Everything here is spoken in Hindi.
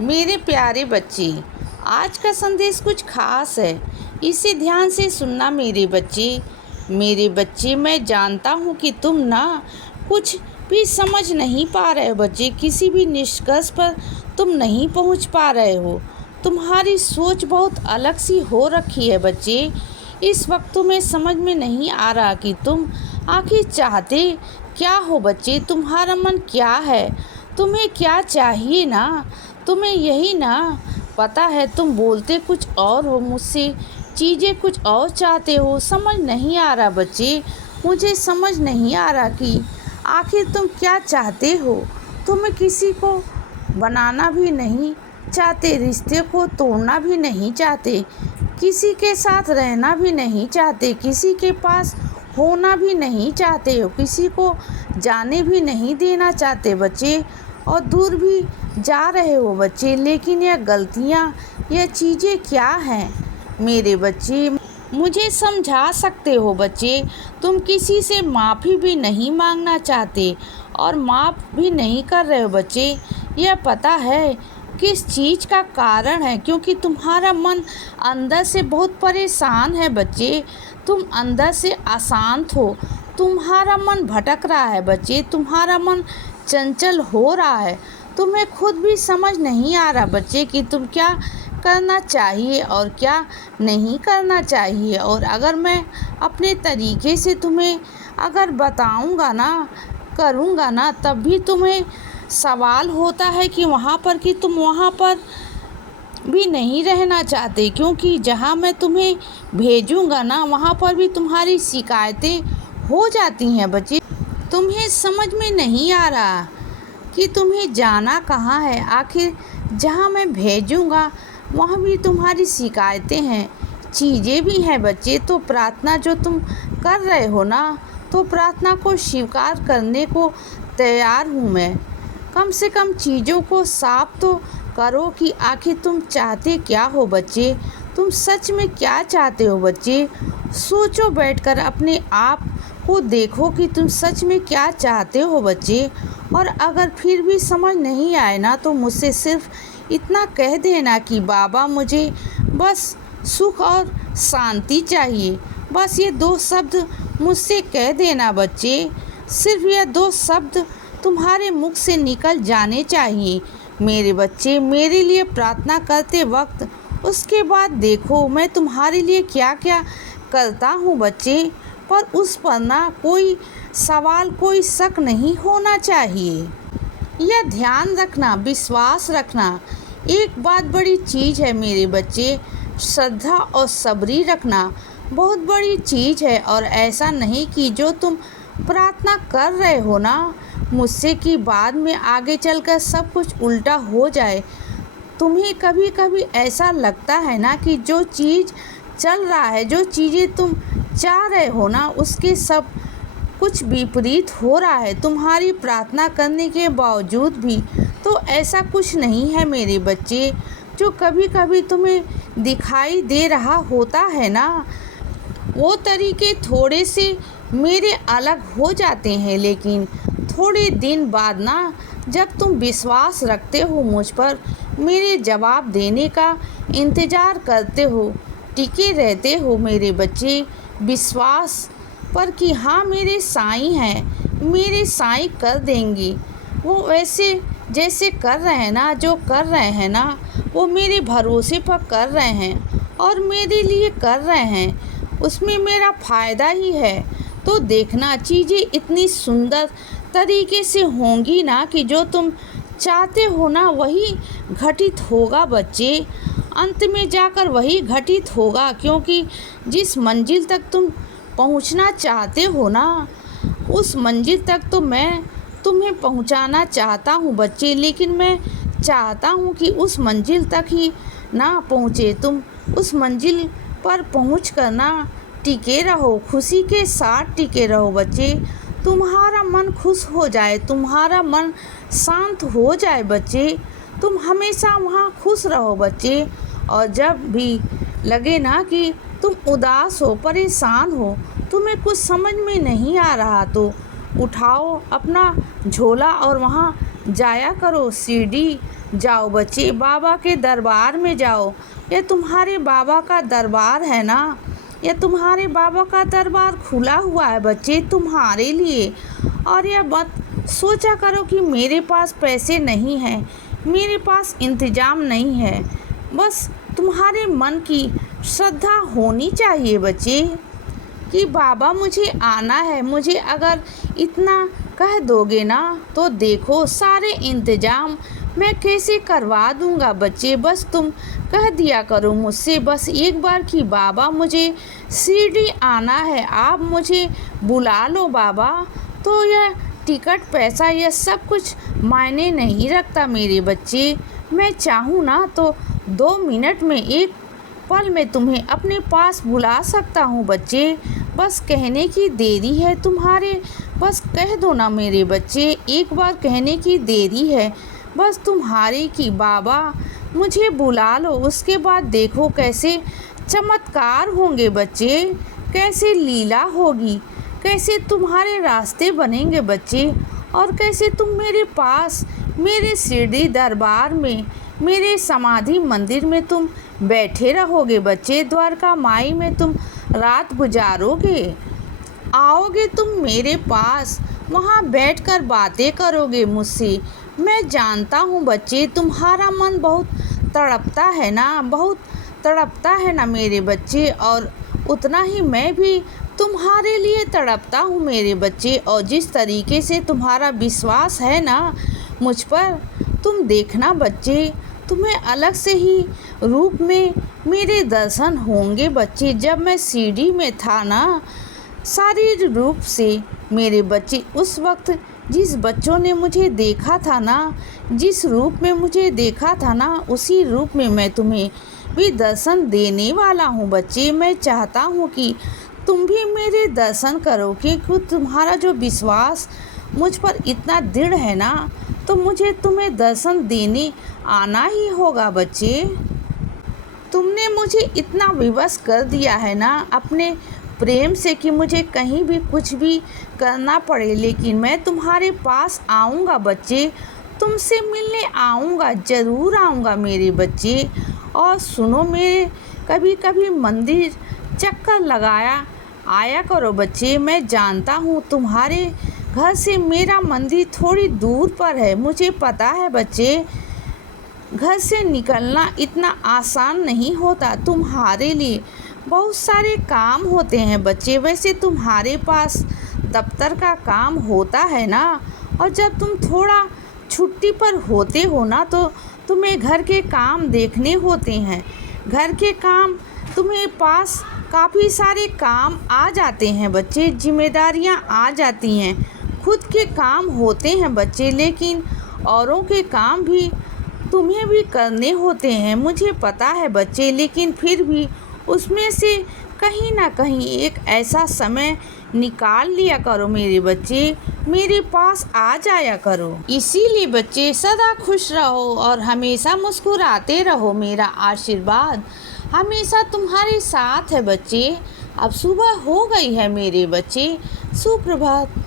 मेरे प्यारे बच्चे, आज का संदेश कुछ खास है। इसे ध्यान से सुनना मेरे बच्चे। मैं जानता हूँ कि तुम ना कुछ भी समझ नहीं पा रहे हो बच्चे। किसी भी निष्कर्ष पर तुम नहीं पहुँच पा रहे हो। तुम्हारी सोच बहुत अलग सी हो रखी है बच्चे। इस वक्त तुम्हें समझ में नहीं आ रहा कि तुम आखिर चाहते क्या हो बच्चे। तुम्हारा मन क्या है, तुम्हें क्या चाहिए ना, तुम्हें यही ना पता है। तुम बोलते कुछ और हो, मुझसे चीज़ें कुछ और चाहते हो। समझ नहीं आ रहा बच्चे, मुझे समझ नहीं आ रहा कि आखिर तुम क्या चाहते हो। तुम्हें किसी को बनाना भी नहीं चाहते, रिश्ते को तोड़ना भी नहीं चाहते, किसी के साथ रहना भी नहीं चाहते, किसी के पास होना भी नहीं चाहते हो, किसी को जाने भी नहीं देना चाहते बच्चे, और दूर भी जा रहे हो बच्चे। लेकिन यह गलतियाँ, यह चीज़ें क्या हैं मेरे बच्चे, मुझे समझा सकते हो बच्चे। तुम किसी से माफ़ी भी नहीं मांगना चाहते और माफ़ भी नहीं कर रहे हो बच्चे। यह पता है किस चीज़ का कारण है, क्योंकि तुम्हारा मन अंदर से बहुत परेशान है बच्चे। तुम अंदर से अशांत हो, तुम्हारा मन भटक रहा है बच्चे, तुम्हारा मन चंचल हो रहा है। तुम्हें खुद भी समझ नहीं आ रहा बच्चे कि तुम क्या करना चाहिए और क्या नहीं करना चाहिए। और अगर मैं अपने तरीके से तुम्हें अगर बताऊंगा ना, करूंगा ना, तब भी तुम्हें सवाल होता है कि तुम वहाँ पर भी नहीं रहना चाहते, क्योंकि जहाँ मैं तुम्हें भेजूंगा ना, वहाँ पर भी तुम्हारी शिकायतें हो जाती हैं बच्चे। तुम्हें समझ में नहीं आ रहा कि तुम्हें जाना कहाँ है। आखिर जहाँ मैं भेजूंगा वहाँ भी तुम्हारी शिकायतें हैं, चीज़ें भी हैं बच्चे। तो प्रार्थना जो तुम कर रहे हो ना, तो प्रार्थना को स्वीकार करने को तैयार हूँ मैं। कम से कम चीज़ों को साफ तो करो कि आखिर तुम चाहते क्या हो बच्चे। तुम सच में क्या चाहते हो बच्चे। सोचो, बैठकर अपने आप को देखो कि तुम सच में क्या चाहते हो बच्चे। और अगर फिर भी समझ नहीं आए ना, तो मुझसे सिर्फ इतना कह देना कि बाबा, मुझे बस सुख और शांति चाहिए। बस ये 2 शब्द मुझसे कह देना बच्चे। सिर्फ ये 2 शब्द तुम्हारे मुख से निकल जाने चाहिए मेरे बच्चे, मेरे लिए प्रार्थना करते वक्त। उसके बाद देखो मैं तुम्हारे लिए क्या क्या करता हूँ बच्चे। पर उस पर ना कोई सवाल, कोई शक नहीं होना चाहिए। यह ध्यान रखना, विश्वास रखना, एक बात बड़ी चीज़ है मेरे बच्चे। श्रद्धा और सबरी रखना बहुत बड़ी चीज़ है। और ऐसा नहीं कि जो तुम प्रार्थना कर रहे हो ना मुझसे, कि बाद में आगे चलकर सब कुछ उल्टा हो जाए। तुम्हें कभी कभी ऐसा लगता है ना कि जो चीज़ चल रहा है, जो चीज़ें तुम चाह रहे हो ना, उसके सब कुछ विपरीत हो रहा है तुम्हारी प्रार्थना करने के बावजूद भी। तो ऐसा कुछ नहीं है मेरे बच्चे। जो कभी कभी तुम्हें दिखाई दे रहा होता है ना, वो तरीके थोड़े से मेरे अलग हो जाते हैं। लेकिन थोड़े दिन बाद ना, जब तुम विश्वास रखते हो मुझ पर, मेरे जवाब देने का इंतज़ार करते हो, टिके रहते हो मेरे बच्चे विश्वास पर कि हाँ, मेरे साईं हैं, मेरे साईं कर देंगे। वो वैसे जैसे कर रहे हैं ना, जो कर रहे हैं ना, वो मेरे भरोसे पर कर रहे हैं और मेरे लिए कर रहे हैं। उसमें मेरा फ़ायदा ही है। तो देखना, चीज़ें इतनी सुंदर तरीके से होंगी ना कि जो तुम चाहते हो ना, वही घटित होगा बच्चे। अंत में जाकर वही घटित होगा, क्योंकि जिस मंजिल तक तुम पहुंचना चाहते हो ना, उस मंजिल तक तो मैं तुम्हें पहुंचाना चाहता हूं बच्चे। लेकिन मैं चाहता हूं कि उस मंजिल तक ही ना पहुंचे तुम। उस मंजिल पर पहुँच कर ना टिके रहो, खुशी के साथ टिके रहो बच्चे। तुम्हारा मन खुश हो जाए, तुम्हारा मन शांत हो जाए बच्चे। तुम हमेशा वहाँ खुश रहो बच्चे। और जब भी लगे ना कि तुम उदास हो, परेशान हो, तुम्हें कुछ समझ में नहीं आ रहा, तो उठाओ अपना झोला और वहाँ जाया करो शिरडी, जाओ बच्चे बाबा के दरबार में जाओ। ये तुम्हारे बाबा का दरबार है ना, ये तुम्हारे बाबा का दरबार खुला हुआ है बच्चे तुम्हारे लिए। और यह मत सोचा करो कि मेरे पास पैसे नहीं हैं, मेरे पास इंतज़ाम नहीं है। बस तुम्हारे मन की श्रद्धा होनी चाहिए बच्चे कि बाबा मुझे आना है। मुझे अगर इतना कह दोगे ना तो देखो सारे इंतज़ाम मैं कैसे करवा दूंगा बच्चे। बस तुम कह दिया करो मुझसे बस एक बार कि बाबा मुझे शिरडी आना है, आप मुझे बुला लो बाबा। तो यह टिकट पैसा यह सब कुछ मायने नहीं रखता मेरे बच्चे। मैं चाहूँ ना तो 2 मिनट में, एक पल में तुम्हें अपने पास बुला सकता हूँ बच्चे। बस कहने की देरी है तुम्हारे, बस कह दो ना मेरे बच्चे, एक बार कहने की देरी है बस तुम्हारी कि बाबा मुझे बुला लो। उसके बाद देखो कैसे चमत्कार होंगे बच्चे, कैसे लीला होगी, कैसे तुम्हारे रास्ते बनेंगे बच्चे, और कैसे तुम मेरे पास, मेरे शिरडी दरबार में, मेरे समाधि मंदिर में तुम बैठे रहोगे बच्चे। द्वारका माई में तुम रात गुजारोगे, आओगे तुम मेरे पास, वहाँ बैठकर बातें करोगे मुझसे। मैं जानता हूँ बच्चे तुम्हारा मन बहुत तड़पता है ना, बहुत तड़पता है ना मेरे बच्चे, और उतना ही मैं भी तुम्हारे लिए तड़पता हूँ मेरे बच्चे। और जिस तरीके से तुम्हारा विश्वास है ना मुझ पर, तुम देखना बच्चे तुम्हें अलग से ही रूप में मेरे दर्शन होंगे बच्चे। जब मैं शिरडी में था ना शारीरिक रूप से मेरे बच्चे, उस वक्त जिस बच्चों ने मुझे देखा था ना, जिस रूप में मुझे देखा था ना, उसी रूप में मैं तुम्हें भी दर्शन देने वाला हूँ बच्चे। मैं चाहता हूँ कि तुम भी मेरे दर्शन करो, क्योंकि तुम्हारा जो विश्वास मुझ पर इतना दृढ़ है ना, तो मुझे तुम्हें दर्शन देने आना ही होगा बच्चे। तुमने मुझे इतना विवश कर दिया है ना अपने प्रेम से कि मुझे कहीं भी कुछ भी करना पड़े, लेकिन मैं तुम्हारे पास आऊँगा बच्चे, तुमसे मिलने आऊँगा, ज़रूर आऊँगा मेरे बच्चे। और सुनो मेरे, कभी कभी मंदिर चक्कर लगाया आया करो बच्चे। मैं जानता हूँ तुम्हारे घर से मेरा मंदिर थोड़ी दूर पर है, मुझे पता है बच्चे। घर से निकलना इतना आसान नहीं होता तुम्हारे लिए, बहुत सारे काम होते हैं बच्चे। वैसे तुम्हारे पास दफ्तर का काम होता है ना, और जब तुम थोड़ा छुट्टी पर होते हो ना तो तुम्हें घर के काम देखने होते हैं। घर के काम तुम्हें पास काफ़ी सारे काम आ जाते हैं बच्चे, जिम्मेदारियां आ जाती हैं, खुद के काम होते हैं बच्चे, लेकिन औरों के काम भी तुम्हें भी करने होते हैं, मुझे पता है बच्चे। लेकिन फिर भी उसमें से कहीं ना कहीं एक ऐसा समय निकाल लिया करो मेरे बच्चे, मेरे पास आ जाया करो। इसीलिए बच्चे सदा खुश रहो और हमेशा मुस्कुराते रहो। मेरा आशीर्वाद हमेशा तुम्हारे साथ है बच्चे। अब सुबह हो गई है मेरे बच्चे, सुप्रभात।